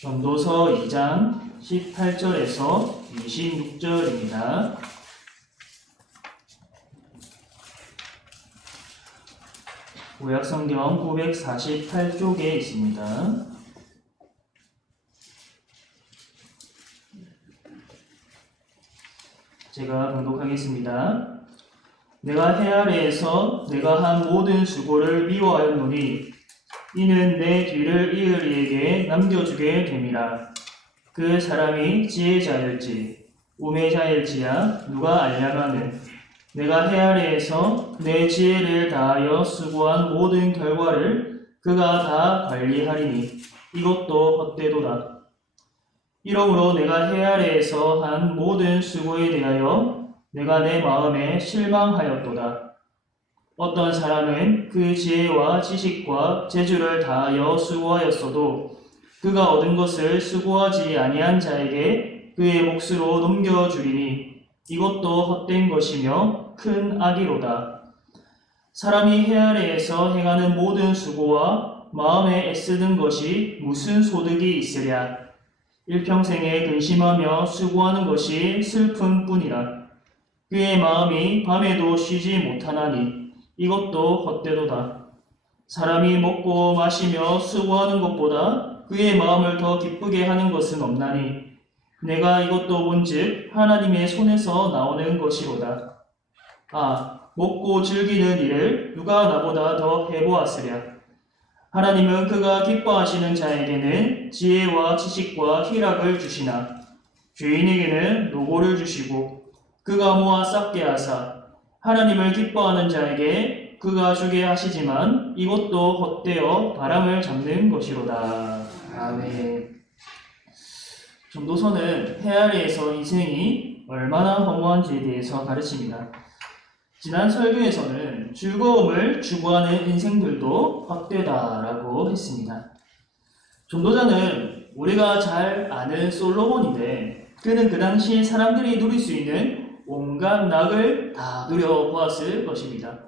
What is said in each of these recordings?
전도서 2장 18절에서 26절입니다. 구약성경 948쪽에 있습니다. 제가 봉독하겠습니다. 내가 해 아래에서 내가 한 모든 수고를 미워하였노니 이는 내 뒤를 이을 이에게 남겨주게 됨이라. 그 사람이 지혜자일지 우매자일지야 누가 알려마는 내가 해 아래에서 내 지혜를 다하여 수고한 모든 결과를 그가 다 관리하리니 이것도 헛되도다. 이러므로 내가 해 아래에서 한 모든 수고에 대하여 내가 내 마음에 실망하였도다. 어떤 사람은 그 지혜와 지식과 재주를 다하여 수고하였어도 그가 얻은 것을 수고하지 아니한 자에게 그의 몫으로 넘겨주리니 이것도 헛된 것이며 큰 악이로다. 사람이 해 아래에서 행하는 모든 수고와 마음에 애쓰는 것이 무슨 소득이 있으랴. 일평생에 근심하며 수고하는 것이 슬픔뿐이라. 그의 마음이 밤에도 쉬지 못하나니 이것도 헛되도다. 사람이 먹고 마시며 수고하는 것보다 그의 마음을 더 기쁘게 하는 것은 없나니 내가 이것도 본즉 하나님의 손에서 나오는 것이로다. 먹고 즐기는 일을 누가 나보다 더 해보았으랴. 하나님은 그가 기뻐하시는 자에게는 지혜와 지식과 희락을 주시나 죄인에게는 노고를 주시고 그가 모아 싹게 하사 하나님을 기뻐하는 자에게 그가 주게 하시지만 이것도 헛되어 바람을 잡는 것이로다. 아멘. 전도서는 해 아래에서 인생이 얼마나 허무한지에 대해서 가르칩니다. 지난 설교에서는 즐거움을 추구하는 인생들도 헛되다라고 했습니다. 전도자는 우리가 잘 아는 솔로몬인데 그는 그 당시 사람들이 누릴 수 있는 온갖 낙을 다 누려보았을 것입니다.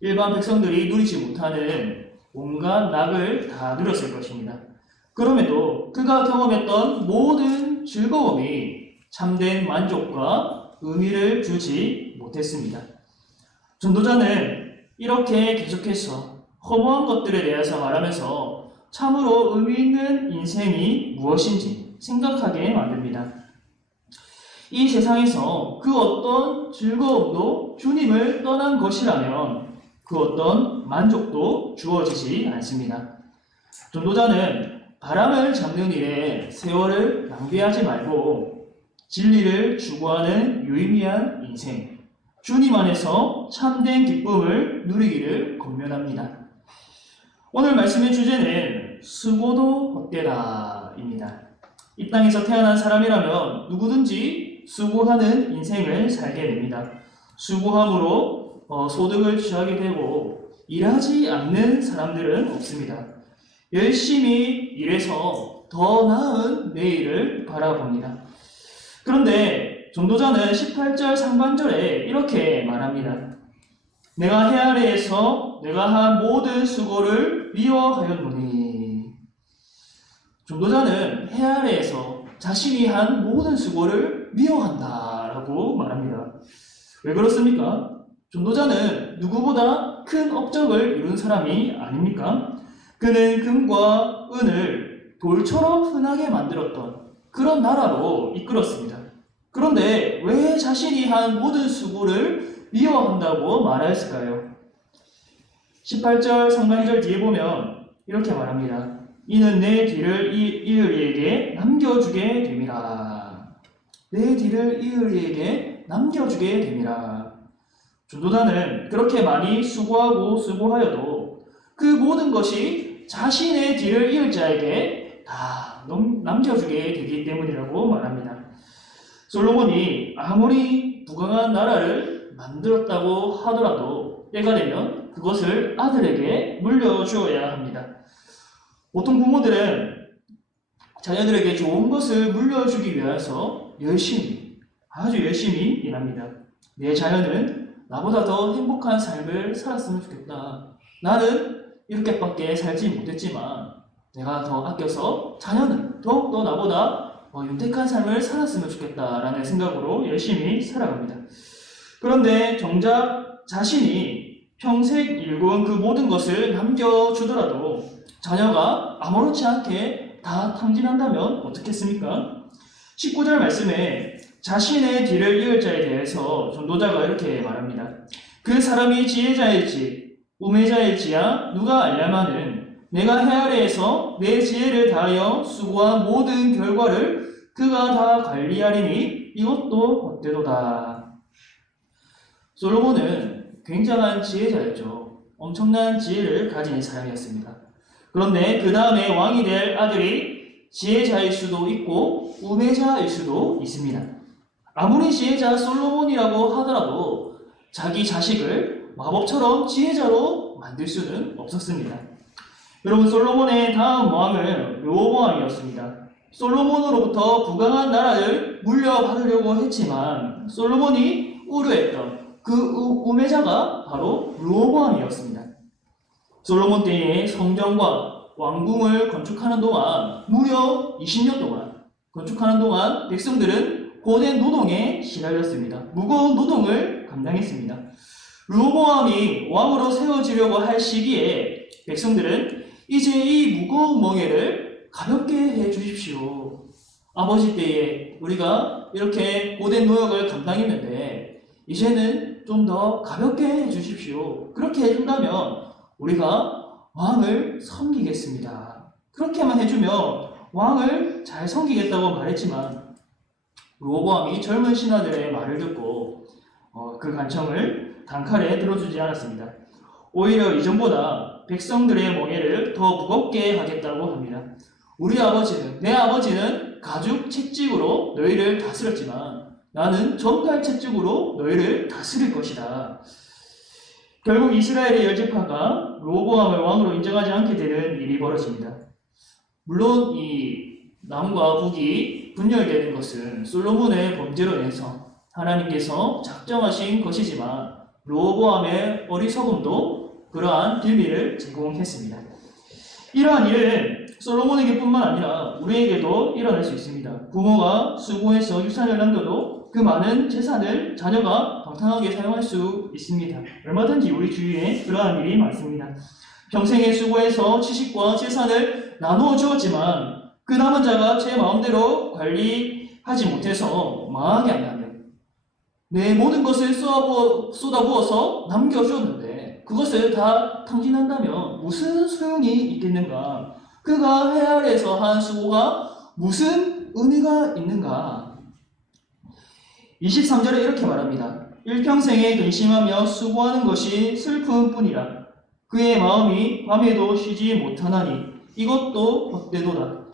일반 백성들이 누리지 못하는 온갖 낙을 다 누렸을 것입니다. 그럼에도 그가 경험했던 모든 즐거움이 참된 만족과 의미를 주지 못했습니다. 전도자는 이렇게 계속해서 허무한 것들에 대해서 말하면서 참으로 의미 있는 인생이 무엇인지 생각하게 만듭니다. 이 세상에서 그 어떤 즐거움도 주님을 떠난 것이라면 그 어떤 만족도 주어지지 않습니다. 전도자는 바람을 잡는 일에 세월을 낭비하지 말고 진리를 추구하는 유의미한 인생, 주님 안에서 참된 기쁨을 누리기를 권면합니다. 오늘 말씀의 주제는 수고도 헛되다입니다. 이 땅에서 태어난 사람이라면 누구든지 수고하는 인생을 살게 됩니다. 수고함으로 소득을 취하게 되고 일하지 않는 사람들은 없습니다. 열심히 일해서 더 나은 내일을 바라봅니다. 그런데 전도자는 18절 상반절에 이렇게 말합니다. 내가 해 아래에서 내가 한 모든 수고를 미워하였노니. 전도자는 해 아래에서 자신이 한 모든 수고를 미워한다라고 말합니다. 왜 그렇습니까? 전도자는 누구보다 큰 업적을 이룬 사람이 아닙니까? 그는 금과 은을 돌처럼 흔하게 만들었던 그런 나라로 이끌었습니다. 그런데 왜 자신이 한 모든 수고를 미워한다고 말하였을까요? 18절 상반절 뒤에 보면 이렇게 말합니다. 이는 내 뒤를 이을 이에게 남겨주게 됨이라. 내 뒤를 이을 이에게 남겨주게 됨이라. 전도자는 그렇게 많이 수고하여도 그 모든 것이 자신의 뒤를 이을 자에게 다 남겨주게 되기 때문이라고 말합니다. 솔로몬이 아무리 부강한 나라를 만들었다고 하더라도 때가 되면 그것을 아들에게 물려주어야 합니다. 보통 부모들은 자녀들에게 좋은 것을 물려주기 위해서 아주 열심히 일합니다. 내 자녀는 나보다 더 행복한 삶을 살았으면 좋겠다. 나는 이렇게밖에 살지 못했지만 내가 더 아껴서 자녀는 나는 더욱더 나보다 윤택한 삶을 살았으면 좋겠다라는 생각으로 열심히 살아갑니다. 그런데 정작 자신이 평생 일궈온 그 모든 것을 남겨주더라도 자녀가 아무렇지 않게 다 탕진한다면 어떻겠습니까? 19절 말씀에 자신의 뒤를 이을 자에 대해서 전도자가 이렇게 말합니다. 그 사람이 지혜자일지 우매자일지야 누가 알냐마는 내가 해 아래에서 내 지혜를 다하여 수고한 모든 결과를 그가 다 관리하리니 이것도 헛되도다. 솔로몬은 굉장한 지혜자였죠. 엄청난 지혜를 가진 사람이었습니다. 그런데 그 다음에 왕이 될 아들이 지혜자일 수도 있고 우매자일 수도 있습니다. 아무리 지혜자 솔로몬이라고 하더라도 자기 자식을 마법처럼 지혜자로 만들 수는 없었습니다. 여러분, 솔로몬의 다음 왕은 르호보암이었습니다. 솔로몬으로부터 부강한 나라를 물려받으려고 했지만 솔로몬이 우려했던 그 우매자가 바로 르호보암이었습니다. 솔로몬 때에 성전과 왕궁을 건축하는 동안 무려 20년 동안 건축하는 동안 백성들은 고된 노동에 시달렸습니다. 무거운 노동을 감당했습니다. 르호보암이 왕으로 세워지려고 할 시기에 백성들은 이제 이 무거운 멍에를 가볍게 해 주십시오. 아버지 때에 우리가 이렇게 고된 노역을 감당했는데 이제는 좀 더 가볍게 해 주십시오. 그렇게 해준다면 우리가 왕을 섬기겠습니다. 그렇게만 해주면 왕을 잘 섬기겠다고 말했지만 르호보암이 젊은 신하들의 말을 듣고 그 간청을 단칼에 들어주지 않았습니다. 오히려 이전보다 백성들의 멍에를 더 무겁게 하겠다고 합니다. 내 아버지는 가죽 채찍으로 너희를 다스렸지만 나는 정갈 채찍으로 너희를 다스릴 것이다. 결국 이스라엘의 열지파가 르호보암을 왕으로 인정하지 않게 되는 일이 벌어집니다. 물론 이 남과 북이 분열되는 것은 솔로몬의 범죄로 인해서 하나님께서 작정하신 것이지만 르호보암의 어리석음도 그러한 빌미를 제공했습니다. 이러한 일은 솔로몬에게뿐만 아니라 우리에게도 일어날 수 있습니다. 부모가 수고해서 유산을 남겨도 그 많은 재산을 자녀가 방탕하게 사용할 수 있습니다. 얼마든지 우리 주위에 그러한 일이 많습니다. 평생에 수고해서 지식과 재산을 나누어 주었지만 그 남은 자가 제 마음대로 관리하지 못해서 망하게 한다면 내 모든 것을 쏟아부어서 남겨주었는데 그것을 다 탕진한다면 무슨 소용이 있겠는가? 그가 해 아래에서 한 수고가 무슨 의미가 있는가? 23절에 이렇게 말합니다. 일평생에 근심하며 수고하는 것이 슬픔 뿐이라. 그의 마음이 밤에도 쉬지 못하나니 이것도 헛되도다.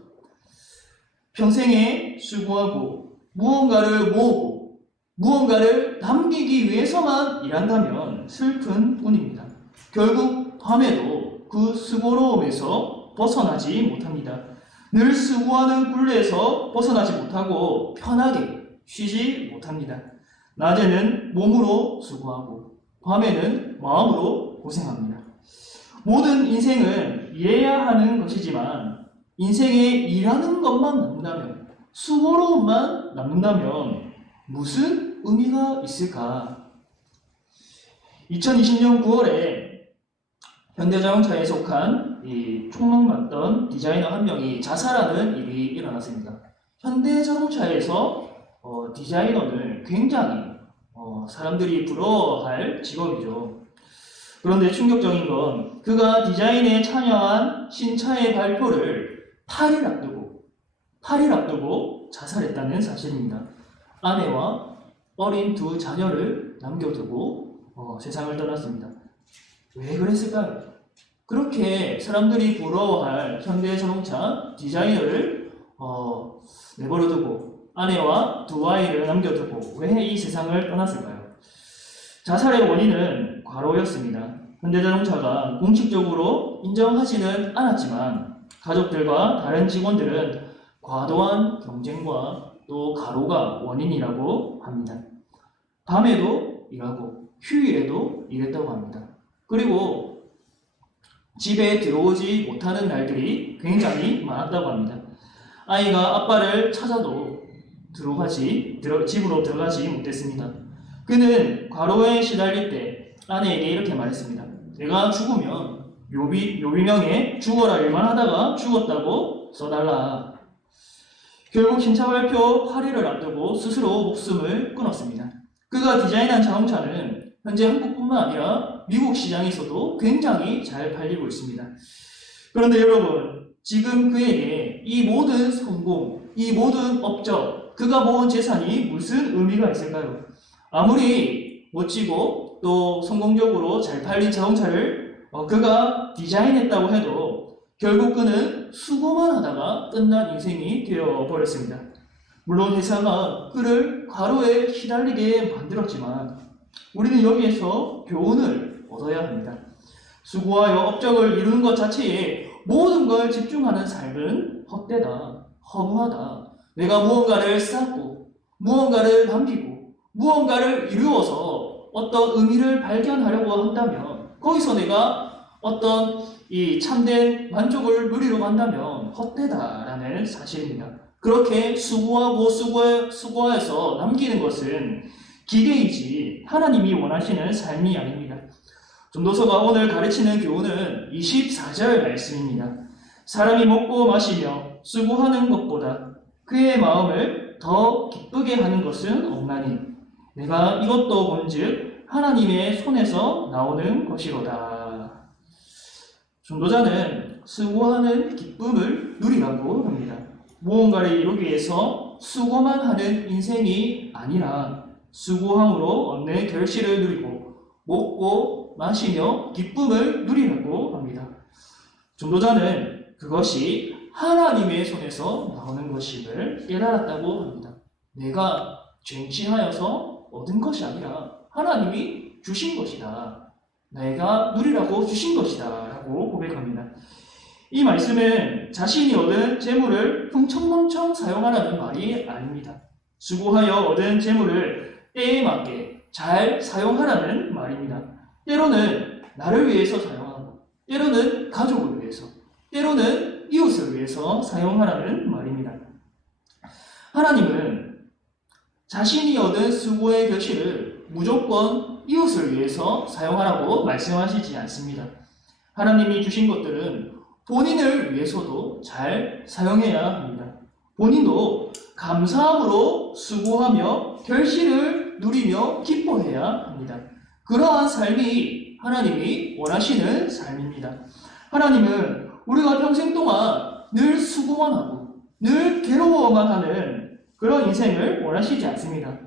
평생에 수고하고 무언가를 모으고 무언가를 남기기 위해서만 일한다면 슬픈 뿐입니다. 결국 밤에도 그 수고로움에서 벗어나지 못합니다. 늘 수고하는 굴레에서 벗어나지 못하고 편하게 쉬지 못합니다. 낮에는 몸으로 수고하고 밤에는 마음으로 고생합니다. 모든 인생은 일해야 하는 것이지만 인생에 일하는 것만 남는다면 수고로움만 남는다면 무슨 의미가 있을까? 2020년 9월에 현대자동차에 속한 이 총망받던 디자이너 한 명이 자살하는 일이 일어났습니다. 현대자동차에서 디자이너는 굉장히 사람들이 부러워할 직업이죠. 그런데 충격적인 건 그가 디자인에 참여한 신차의 발표를 8일 앞두고 자살했다는 사실입니다. 아내와 어린 두 자녀를 남겨두고 세상을 떠났습니다. 왜 그랬을까요? 그렇게 사람들이 부러워할 현대자동차 디자이너를 내버려두고 아내와 두 아이를 남겨두고 왜 이 세상을 떠났을까요? 자살의 원인은 과로였습니다. 현대자동차가 공식적으로 인정하지는 않았지만 가족들과 다른 직원들은 과도한 경쟁과 또 과로가 원인이라고 합니다. 밤에도 일하고 휴일에도 일했다고 합니다. 그리고 집에 들어오지 못하는 날들이 굉장히 많았다고 합니다. 아이가 아빠를 찾아도 집으로 들어가지 못했습니다. 그는 과로에 시달릴 때 아내에게 이렇게 말했습니다. 내가 죽으면 묘비명에 죽어라 일만 하다가 죽었다고 써달라. 결국 신차 발표 8일을 앞두고 스스로 목숨을 끊었습니다. 그가 디자인한 자동차는 현재 한국뿐만 아니라 미국 시장에서도 굉장히 잘 팔리고 있습니다. 그런데 여러분, 지금 그에게 이 모든 성공, 이 모든 업적, 그가 모은 재산이 무슨 의미가 있을까요? 아무리 멋지고 또 성공적으로 잘 팔린 자동차를 그가 디자인했다고 해도 결국 그는 수고만 하다가 끝난 인생이 되어버렸습니다. 물론 회사가 그를 과로에 시달리게 만들었지만 우리는 여기에서 교훈을 얻어야 합니다. 수고하여 업적을 이루는 것 자체에 모든 걸 집중하는 삶은 헛되다, 허무하다. 내가 무언가를 쌓고, 무언가를 남기고, 무언가를 이루어서 어떤 의미를 발견하려고 한다면 거기서 내가 어떤 이 참된 만족을 누리려고 한다면 헛되다라는 사실입니다. 그렇게 수고해서 남기는 것은 기계이지 하나님이 원하시는 삶이 아닙니다. 전도서가 오늘 가르치는 교훈은 24절 말씀입니다. 사람이 먹고 마시며 수고하는 것보다 그의 마음을 더 기쁘게 하는 것은 없나니 내가 이것도 본즉 하나님의 손에서 나오는 것이로다. 전도자는 수고하는 기쁨을 누리라고 합니다. 무언가를 이루기 위해서 수고만 하는 인생이 아니라 수고함으로 얻는 결실을 누리고 먹고 마시며 기쁨을 누리라고 합니다. 전도자는 그것이 하나님의 손에서 나오는 것임을 깨달았다고 합니다. 내가 쟁취하여서 얻은 것이 아니라 하나님이 주신 것이다. 내가 누리라고 주신 것이다 라고 고백합니다. 이 말씀은 자신이 얻은 재물을 흥청망청 사용하라는 말이 아닙니다. 수고하여 얻은 재물을 때에 맞게 잘 사용하라는 말입니다. 때로는 나를 위해서 사용하고, 때로는 가족을 위해서, 때로는 이웃을 위해서 사용하라는 말입니다. 하나님은 자신이 얻은 수고의 결실을 무조건 이웃을 위해서 사용하라고 말씀하시지 않습니다. 하나님이 주신 것들은 본인을 위해서도 잘 사용해야 합니다. 본인도 감사함으로 수고하며 결실을 누리며 기뻐해야 합니다. 그러한 삶이 하나님이 원하시는 삶입니다. 하나님은 우리가 평생 동안 늘 수고만 하고 늘 괴로워만 하는 그런 인생을 원하시지 않습니다.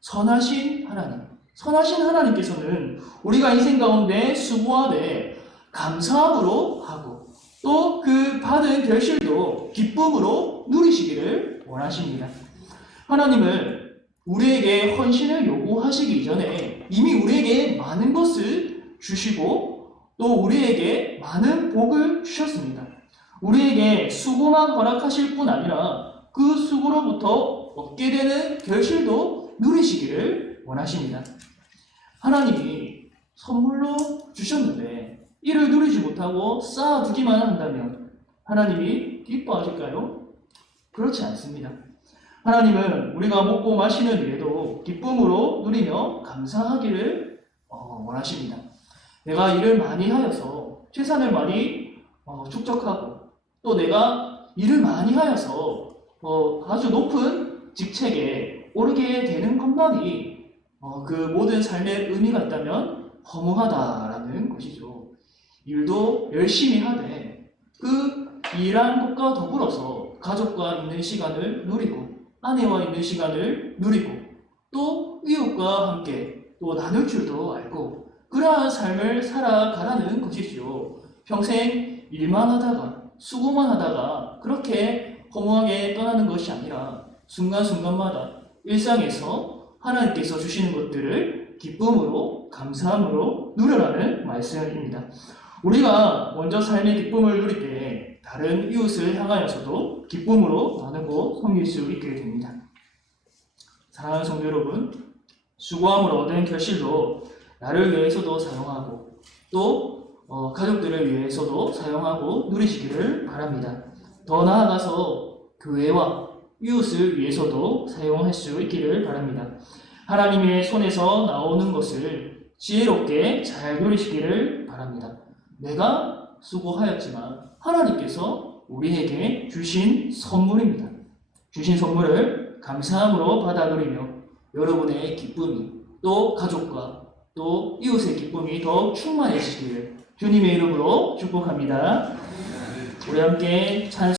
선하신 하나님께서는 우리가 인생 가운데 수고하되 감사함으로 하고 또 그 받은 결실도 기쁨으로 누리시기를 원하십니다. 하나님은 우리에게 헌신을 요구하시기 이전에 이미 우리에게 많은 것을 주시고 또 우리에게 많은 복을 주셨습니다. 우리에게 수고만 허락하실 뿐 아니라 그 수고로부터 얻게 되는 결실도 누리시기를 원하십니다. 하나님이 선물로 주셨는데 이를 누리지 못하고 쌓아두기만 한다면 하나님이 기뻐하실까요? 그렇지 않습니다. 하나님은 우리가 먹고 마시는 일에도 기쁨으로 누리며 감사하기를 원하십니다. 내가 일을 많이 하여서 재산을 많이 축적하고 또 내가 일을 많이 하여서 아주 높은 직책에 오르게 되는 것만이 그 모든 삶의 의미가 있다면 허무하다라는 것이죠. 일도 열심히 하되 그 일한 것과 더불어서 가족과 있는 시간을 누리고 아내와 있는 시간을 누리고 또 이웃과 함께 또 나눌 줄도 알고 그러한 삶을 살아가라는 것이지요. 평생 일만 하다가 수고만 하다가 그렇게 허무하게 떠나는 것이 아니라 순간순간마다 일상에서 하나님께서 주시는 것들을 기쁨으로 감사함으로 누려라는 말씀입니다. 우리가 먼저 삶의 기쁨을 누릴 때 다른 이웃을 향하여서도 기쁨으로 나누고 섬길 수 있게 됩니다. 사랑하는 성도 여러분, 수고함으로 얻은 결실로 나를 위해서도 사용하고 또 가족들을 위해서도 사용하고 누리시기를 바랍니다. 더 나아가서 교회와 이웃을 위해서도 사용할 수 있기를 바랍니다. 하나님의 손에서 나오는 것을 지혜롭게 잘 누리시기를 바랍니다. 내가 수고하였지만 하나님께서 우리에게 주신 선물입니다. 주신 선물을 감사함으로 받아들이며 여러분의 기쁨이 또 가족과 또 이웃의 기쁨이 더 충만해지기를 주님의 이름으로 축복합니다. 우리 함께 찬